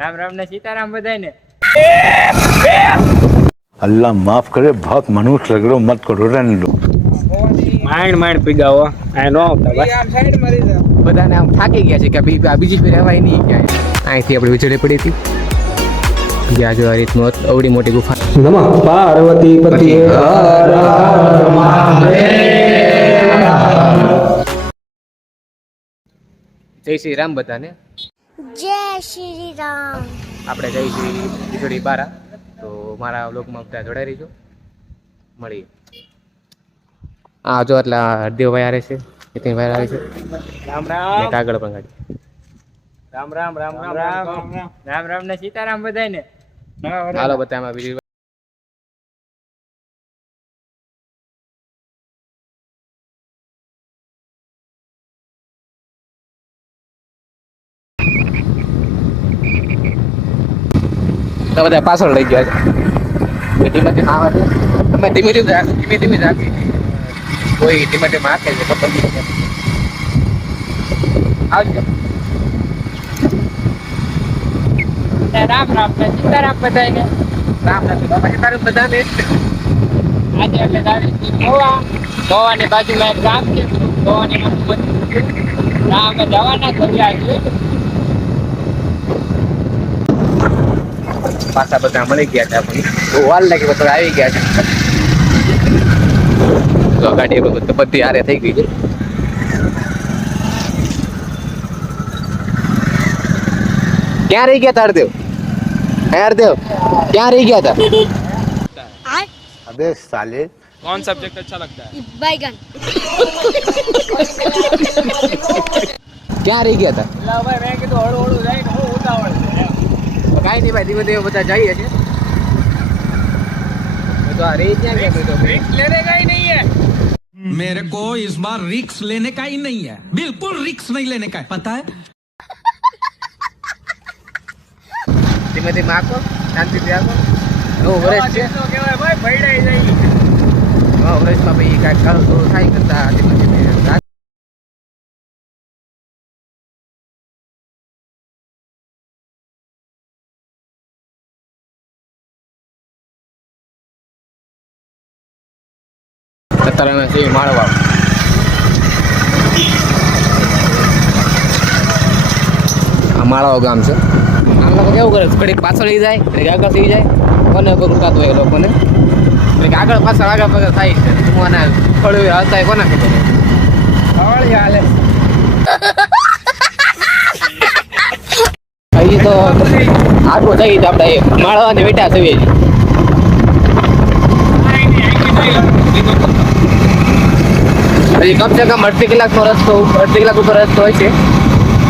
રામ રામ ને સીતારામ બધાને અલ્લાહ માફ કરે બહુત મનુષ્ય લગડો મત કરો રન લો. માંડ માંડ પીગાવો. આ નો બધાને આમ થાકી ગયા છે કે આ બીજી ફેર રહેવાય નહીં ક્યાંય. અહીંથી આપણે વિચડે પડી હતી. જ્યાં જો આ રીતનો અવડી મોટી ગુફા. નમ. પાર્વતી પતિ હર હર મહાદેવ જય શ્રી રામ બધાને. જય શ્રી રામ આપણે જઈ છીએ વીજળી બારા. તો મારા વ્લોગમાં બધા જોડાઈ રહીજો. મળીએ. આ જો એટલે હરદેવભાઈ આવે છે. નીતિનભાઈ આવે છે. રામ રામ. કાગળ પણ ગાડી. રામ રામ રામ રામ. રામ રામ. રામ ને સીતારામ બધાને હાલો બધા બીજી તો બધા પાછળ લઈ ગયા છે. ધીમે ધીમે આવા છે. ધીમે ધીમે ધીમે ધીમે રાખી. કોઈ ધીમે ધીમે હાકે છે ખબર નહીં આવજો. રામ રામ ને સીતારામ બધાને રામ રામ. બાપા તારું બધાને. આજે એટલે છીએ ગોવા. ગોવાની બાજુમાં એક ગામ છે ગોવાની છે. અમે જવાના થયા છીએ પાછા બધા મળી ગયા છે આપણને બહુ વાર લાગી બધા આવી ગયા છે તો ગાડી બધું બધી હારે થઈ ગઈ છે ક્યાં રહી ગયા તા હરદેવ હે હરદેવ ક્યાં રહી ગયા હતા अबे साले बैगन ક્યાં રહી ગયા હતા ભાઈ મેં કીધું હળું હળું જાય ને હું ઉતાવળ છે એમ. કાંઈ નહીં ભાઈ ધીમે ધીમે બધા જઈએ છે તો આ રહી ક્યાં ગયા બધો रिक्स लेने का ही नहीं है मेरे को इस बार रिक्स लेने का ही नहीं है बिल्कुल रिक्स नहीं लेने का है पता है ધીમે ધીમે આખો શાંતિથી આખો નવું વર્ષ છે તો કહેવાય ભાઈ ભૈડાઈ જાય નવા વર્ષમાં ભાઈ કાંઈક કરો થોડું થાય કરતા ધીમે ધીમે અત્યારે અમે માળવા. આ માળવા ગામ છે. આમ લોકો કેવું કરે? ઘડીક પાછળ જાય, ઘડીક આગળ થઈ જાય. કોને ઉપર રૂકાતું હોય લોકોને. એટલે આગળ પાછળ આગળ પાછળ થાય છે. હું આના ફળ્યું હતા કોને ખબર હવાળી હાલે. હજી તો આગળ થઈ જ આપણે માળવાની વેટા થવી હજી કમ સે કમ અડધી કલાકનો રસ્તો અડધી કલાક ઉપર રસ્તો હોય છે.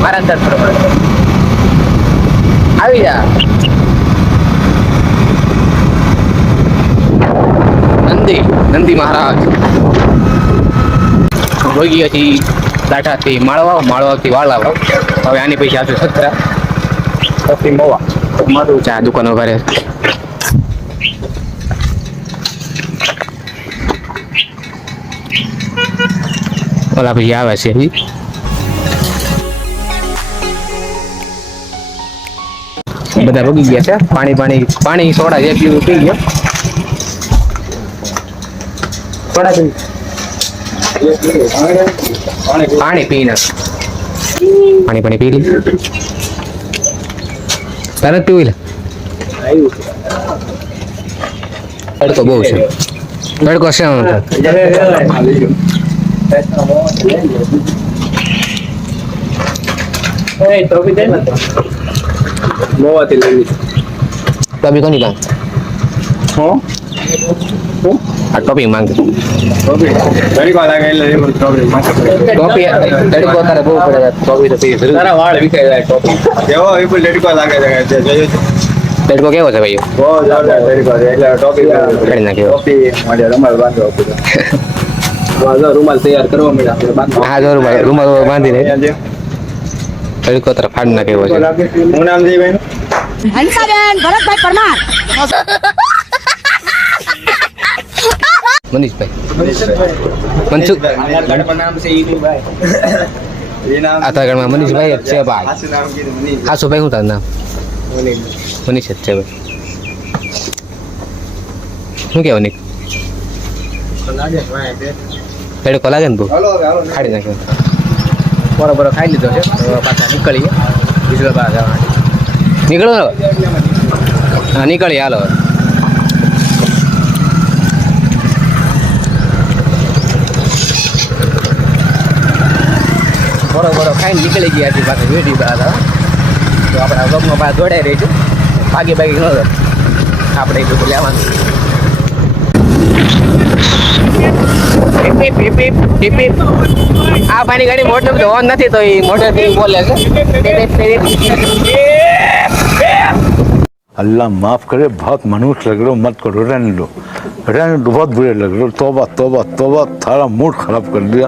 મારા અંદાજ પ્રમાણે. આવી જા. નંદી નંદી મહારાજ. ભોગી હતી દાઠાથી માળવા, માળવાથી વાળાવા હવે આની પછી આવશે સત્રા પછી મોવા. મારું ચા દુકાનો કરે ઓલા પછી આવે છે. બધા ભગી ગયા છે. પાણી પાણી પાણી સોડા જેટલી પી ગયો. પાણી પી ના પાણી પાણી પી લી. તરત પીવી લે. તડકો બહુ છે. તડકો છે. ટોપી કોની માંગ આ ટોપી માંગ ટોપી તડકો તારે બહુ પડે ટોપી તો પી જરૂર તારા વાળ વિખાઈ જાય ટોપી એવો વિપુલ લટકો લાગે છે કે જે જોયું છે. તડકો કેવો છે ભાઈ બહુ જોરદાર લટકો છે એટલે ટોપી કાઢી નાખ્યો. ટોપી પડે હા, જો રૂમાલ તૈયાર કરવા મળ્યા. હા જરૂર ભાઈ રૂમાલ બાંધી દે અહીંયા જે. તડકો તારે ફાડ નાખ્યો છે. શું નામ છે હંસાબેન ભરતભાઈ પરમાર. મનીષભાઈ. મનસુખ. એ નામ આ મનીષભાઈ જ છે ભાઈ. હા શું ભાઈ શું તારું નામ? મનીષ. જ છે ભાઈ. શું કહેવું નીક તડકો લાગે ને બહુ? ખાડી નાખ્યો બરોબર ખાઈ લીધો છે. પાછા નીકળીએ. બીજો બહાર જવા નીકળો ને હા નીકળીએ. હાલો. બરો બરો ખાઈને નીકળી ગયા છે પાછા વેડી બહાર. તો આપણે વ્લોગમાં પાછા જોડાઈ રહીશું ભાગી ભાગી ન. આપણે એ બધું લેવાનું. Tip tip tip tip tip. આ પાણી ગાડી મોટર તો ઓન નથી તો એ મોટર થી બોલે છે ટીપ ટીપ ટીપ. अल्लाह माफ करे बहुत मनुष्य लग रहे हो मत करो रहने दो रहने दो बहुत बुरे लग रहे हो तोबा तोबा तोबा थारा मूड खराब कर दिया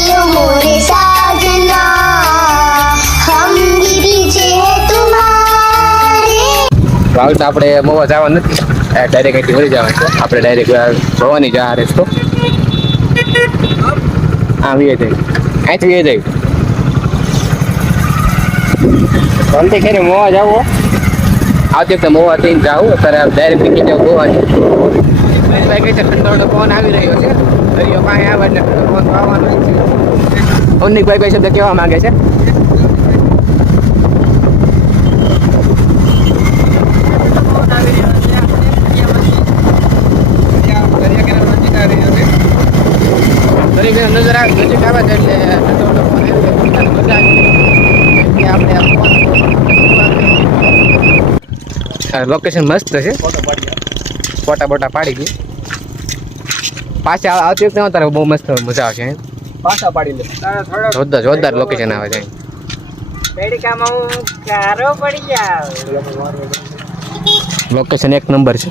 चलो मोरे साजना हम भी पीछे हैं तुम्हारे વાવ તો આપણે મોવા જવા નથી ડાયરેક્ટ અહીંથી વળી જવાનું છે આપણે ડાયરેક્ટ ભવાની જા રસ્તો હા વીએ જાય અહીંથી વીએ જાય ફોનથી ખરી મોવા જાવ આવતી વખતે મોવા થઈને જાવ અત્યારે ડાયરેક્ટ નીકળી જાવ ગોવાની ભાઈ કહે છે ફોન આવી રહ્યો છે. દરિયો પાસે આવે એટલે ફોન આવવાનો છે. ભાઈ શબ્દ કહેવા માંગે છે? નજર આવે, નજીક આવે એટલે લોકેશન મસ્ત છે. ફોટા બોટા પાડી ગઈ. પાછા આવતી વખતે તારે બહુ મસ્ત મજા આવશે. પાછા પાડી લે. જોરદાર જોરદાર લોકેશન આવે છે. અહીં. લોકેશન એક નંબર છે.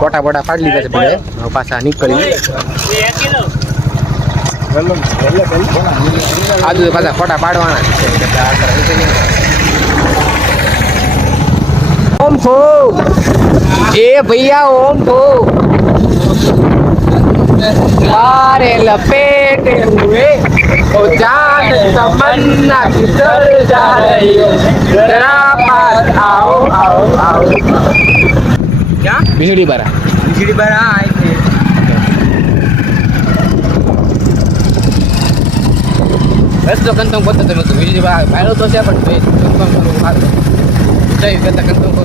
ફોટા પોટા પાડી લીધા છે બધે પાછા નીકળી આજુ પાછા ફોટા પાડવાના છે. ઓમ ફો એ ભૈયા ઓમ ફો सारे लपेटे हुए ओ जान तमन्ना किधर जा रही हो जरा पास आओ आओ आओ क्या बिजली बरा बिजली बरा आई थी રસ્તો કંતમ કરતો તમે તો બીજી વાર ભાડો તો છે પણ ભાઈ કંતમ કરવું સારું જઈ કરતા કંતમ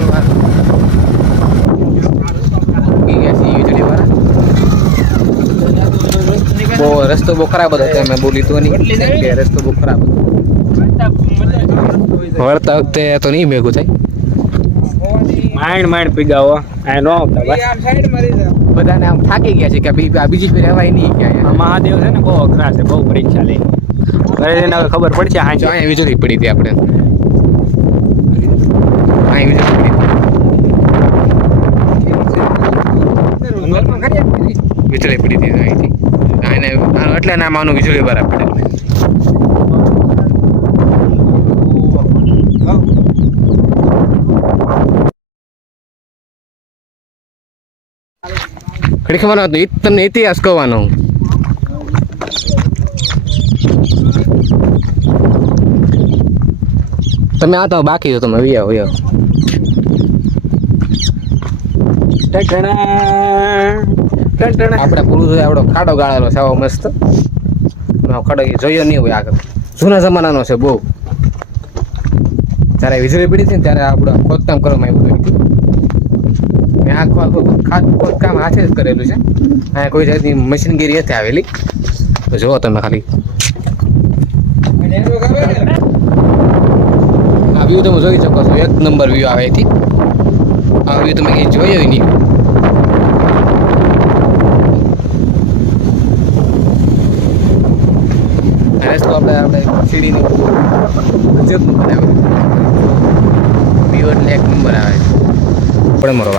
બહુ રસ્તો બહુ ખરાબ હતો એટલે મેં બોલી તો નહીં. કે રસ્તો બહુ ખરાબ હતો. વળતા વખતે તો નહીં ભેગું થાય. માંડ માંડ પીગાવો આ નો આવતા ભાઈ બધાને આમ થાકી ગયા છે કે બી- આ બીજી ફેર રહેવાય નહીં ક્યાં આ અહીંયા મહાદેવ છે ને બહુ અઘરા છે બહુ પરીક્ષા લે. ઘરે જઈને હવે ખબર પડશે હા જો અહીંયા વીજળી પડી હતી આપણે. અહીં વીજળી પડી વીજળી પડી હતી અહીંથી. આનું એટલે નામ આનું વીજળી બરાબર પડે. ખડી ખબર નહોતું ઈ તમને ઇતિહાસ કહેવાનો. તમે આ તો બાકી છો, તમે વિયા આવો વી આવો આપણે જોઈએ, આપણો ખાડો ગાળેલો છે, આવો મસ્ત. ખાડો જોયો નહીં હોય આગળ. જૂના જમાનાનો છે બહુ. જ્યારે વીજળી પડી હતી ત્યારે આપણે ખોદકામ કરવામાં આવ્યું હતું. મેં આખું આખું ખોદકામ હાથે જ કરેલું છે. અહીંયા કોઈ જાતની મશીનગીરી હતી આવેલી. તો જુઓ તમે ખાલી. આ વ્યૂ તમે જોઈ શકો છો. એક નંબર વ્યૂ આવે હતી આ વ્યૂ તમે ક્યાંય જોયો નહીં. રસ્તો આપણે આપણે સીડીની ગજબનું બનાવ્યું. પ્યોર એટલે એક નંબર આવે પણ મારો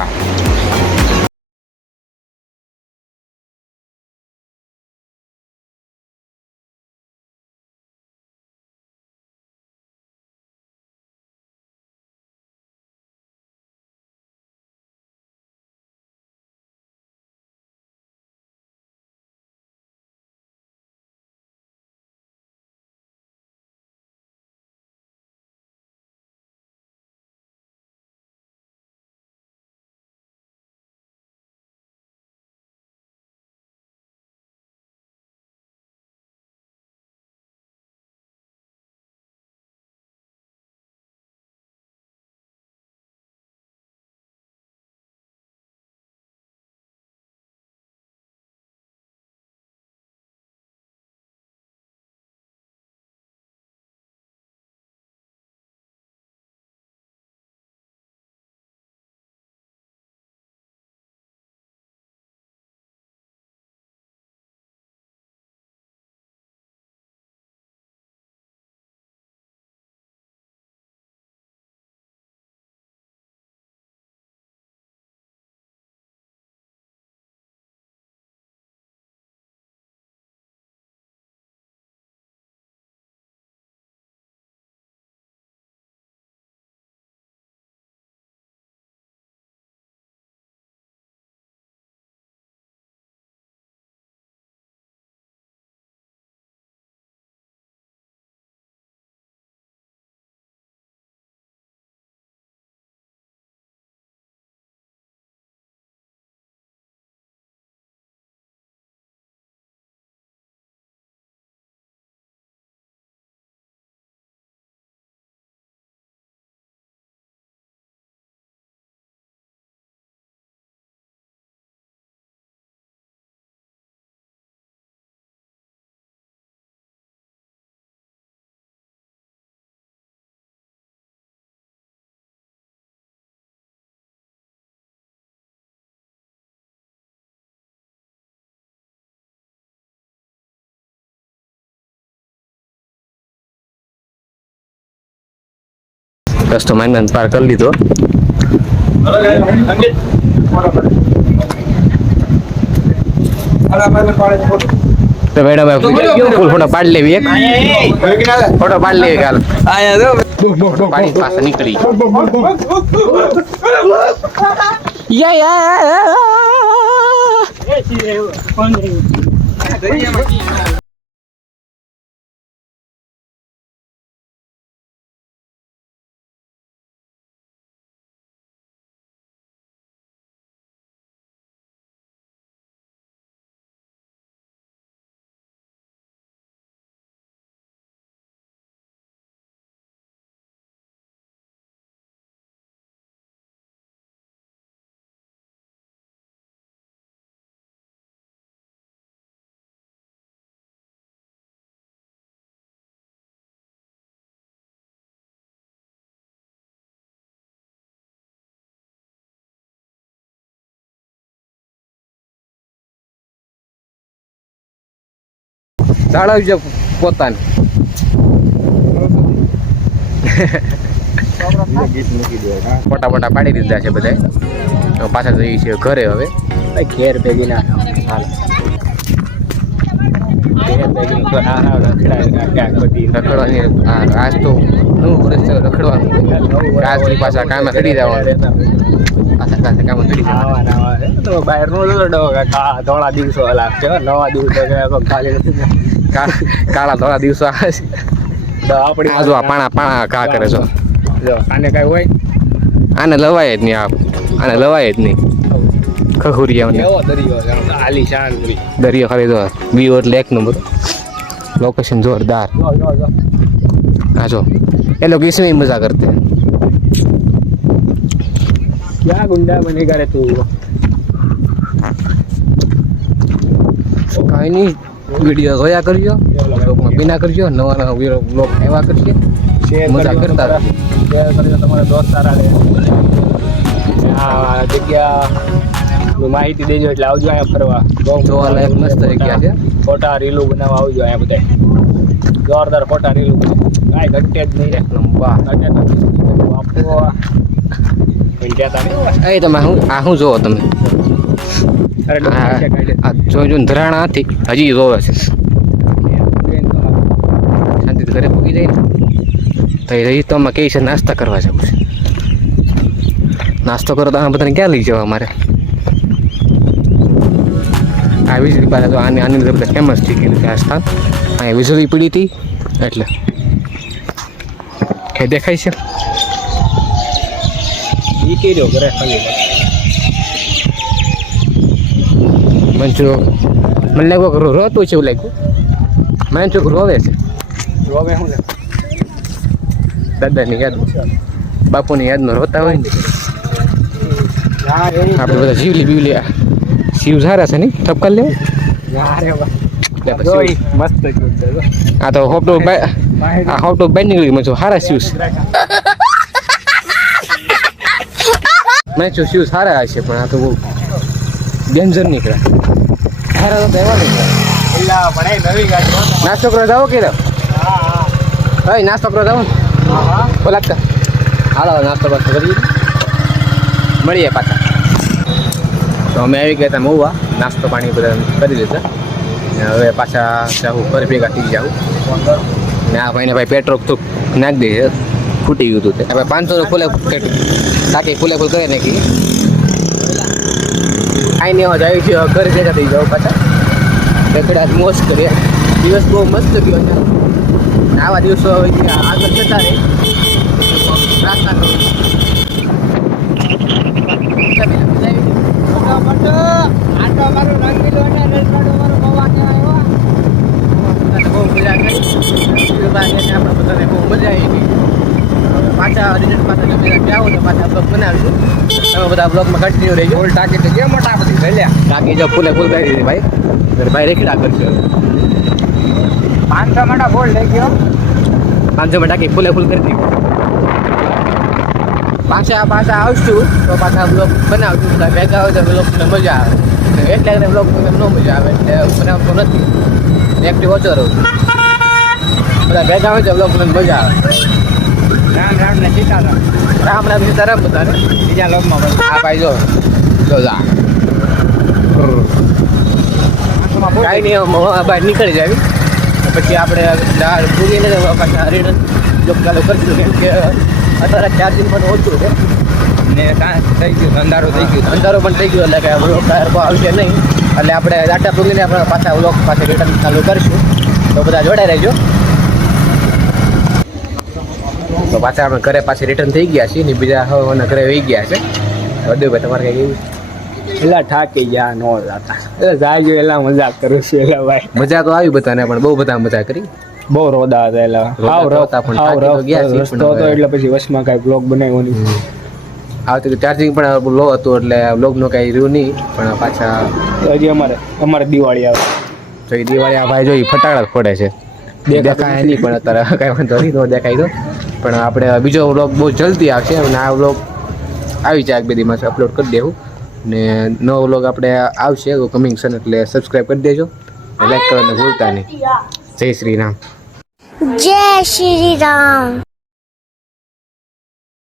રસ્તો માંડ પાર કરી લીધો તો મેડમ ફોટો પાડી લેવી એક ફોટો પાડી લેવી કાલ પાણી પાસે નીકળી યા યા જાળવજો પોતાને. ફોટા ફોટા પાડી દીધા છે બધા પાછળ જઈએ છીએ ઘરે હવે. ઘેર ભેગી ના હાલ. રખડવાની આજ તો નવું વર્ષ રખડવાનું. આજથી પાછા કામે ચડી જવાનું. પાછા કામ ચડી જાય તો બહાર નો ડોગા ધોળા દિવસો લાગશે નવા દિવસો કાળા ધોળા દિવસો આવે છે. આપણી બાજુ પાણા પાણા ઘા કરે છો? જો આને કઈ હોય? આને લવાય જ નહીં આપ આને લવાય જ નહીં. ખખુરિયાઓને દરિયો ખરીદો વ્યૂ એટલે એક નંબર લોકેશન જોરદાર. હા જો એ લોકો ઈસમે મજા કરતા. करते हैं ક્યાં ગુંડા બની કરે તું કાંઈ નહીં વિડીયો જોયા કરજો બ્લોગમાં બિના કરજો નવા નવા બ્લોગ એવા કરજે શેર મજા કરજો કરતા તમારા- શેર કરજો તમારા દોસ્ત સારા આ જગ્યા નું માહિતી દેજો એટલે આવજો અહીંયા ફરવા બહુ જોવાલાયક મસ્ત જગ્યા છે. ફોટા રીલું બનાવવા આવજો અહીંયા બધા જોરદાર ફોટા રીલું કાંઈ ઘટે જ નહીં રે વાહ ઘટે તો આપો કોઈ કહેતા નહીં એ તમે હું આ શું જોવો તમે. જોઈ જોઈને ધરાણા હતી હજી જોવે છે. શાંતિ ઘરે પૂકી જાય ને. તો એ રહી તો અમે કહી છે? નાસ્તા કરવા જવું છે. નાસ્તો કરો તો આ બધાને ક્યાં લઈ જવા અમારે? આ વીજળી પાસે તો આની આની બધા ફેમસ થઈ ગયેલું છે આ સ્થાન. અહીંયા વીજળી પડી હતી એટલે. કે દેખાય છે? કર્યો ઘરે ખાલી. મંચુરો મને લાગ્યું કે રોતું છે એવું લાગ્યું. મને ચોક રોવે છે. રોવે ને દાદાની યાદ બાપુની યાદમાં રોતા હોય ને. આપણે બધા જીવલી બીવલી આ શિવ સારા છે નહીં ટપકા લે જોઈ મસ્ત જોઈ છે આ તો હોપટો બાઈ નીકળી મને સારા શિવ છે. મેં શિવ સારા હશે પણ આ તો બહુ ડેન્જર નીકળે. સારા તો હો તમારી. નાસ્તો કરવા જાઓ કે હા નાસ્તો કરવા જાઓ બોલા હાલો નાસ્તો બાસ્તો કરીએ મળીએ પાછા. તો અમે આવી ગયા હતા મહુવા. નાસ્તો પાણી બધા કરી લીધા. ને હવે પાછા જાઉં ઘર ભેગા થઈ જાઉં ને આ ભાઈને ભાઈ પેટ્રોલ તો નાખી દે છે. ફૂટી ગયું હતું તે. હવે પાંચસો ફૂલે ટાંકી ફૂલે ફૂલ કરી નાખી. આઈને અવાજ આવી છે ઘર ભેગા થઈ જાવ પાછા. એકડા મોજ કરીએ. દિવસ બહુ મસ્ત ગયો છે આવા દિવસો આગળ જતા રહે. પ્રાર્થના કરું બહુ મજા આપણે આવી ગઈ. પાછા રિઝલ્ટ પાછા ગમે ત્યાં આવો તો પાછા બ્લોગ બનાવીશું. તમે બધા બ્લોગમાં કન્ટિન્યુ રહેજો. ફૂલ ટાંકી તો કેમ મોટા બધી લઈ લ્યા ટાંકી જો ફૂલે ફૂલ કરી દીધી ભાઈ. ભાઈ રેખડા કરશે. પાંચસો મોટા બોલ લઈ ગયો. પાંચસો મોટા ટાંકી ફૂલે ફૂલ કરી દીધી. પાછા પાછા આવશું તો પાછા બ્લોગ બનાવશું. બધા ભેગા હોય તો બ્લોગને મજા આવે. એટલે બ્લોગ ન મજા આવે એટલે બનાવતો નથી. એક્ટિવ ઓછો રહું. બધા ભેગા હોય તો બ્લોગને મજા આવે. રામ રામ ને સીતારામ રામ રામ સીતારામ બધાને બીજા લોકમાં આ ભાઈ જો જો જા. કાંઈ નહીં બહાર નીકળી જાય. પછી આપણે દાળ પૂરીને જ પાછા રિટર્ન જોબ ચાલુ કરીશું કેમ કે અત્યારે ચાર્જિંગ પણ ઓછું છે. ને કાં થઈ ગયું અંધારો થઈ ગયું. અંધારો પણ થઈ ગયો એટલે કે બ્લોક ટાયર આવશે નહીં. એટલે આપણે ડાટા પૂરીને આપણે પાછા બ્લોક પાસે રિટર્ન ચાલુ કરીશું. તો બધા જોડાઈ રહેજો. તો પાછા આપણે ઘરે પાછી રિટર્ન થઈ ગયા છીએ ને બીજા હવે ઘરે વહી ગયા છે. વધુ તમારે કંઈ એવું? એલા થાકી ગયા નો જાતા. એટલે જાજો એલા મજાક કરું છું એલા ભાઈ. મજા તો આવી બધાને પણ બહુ બધા મજા કરી. બહુ રોદા હતા એલા. હાવ તો પણ હાવ રસ્તો હતો એટલે પછી વસમાં કાંઈ બ્લોગ બનાવ્યો નહીં. આવતી ચાર્જિંગ પણ લો હતું એટલે બ્લોગનું કાંઈ રહ્યું નહીં પણ પાછા હજી અમારે અમારે દિવાળી આવે. તો એ દિવાળી આ ભાઈ જોઈ ફટાકડા ફોડે છે. દેખાય નહીં પણ અત્યારે કાંઈ વાંધો નહીં તો દેખાય તો. પણ આપણે બીજો વ્લોગ બહુ જલ્દી આવશે અને આ વ્લોગ આવી જાય એક બે દિવસ અપલોડ કરી દેવું. ને નવો વ્લોગ આપણે આવશે કમિંગ સન એટલે સબસ્ક્રાઈબ કરી દેજો લાઈક કરવાનું ભૂલતા નહીં. જય શ્રી રામ. જય શ્રી રામ.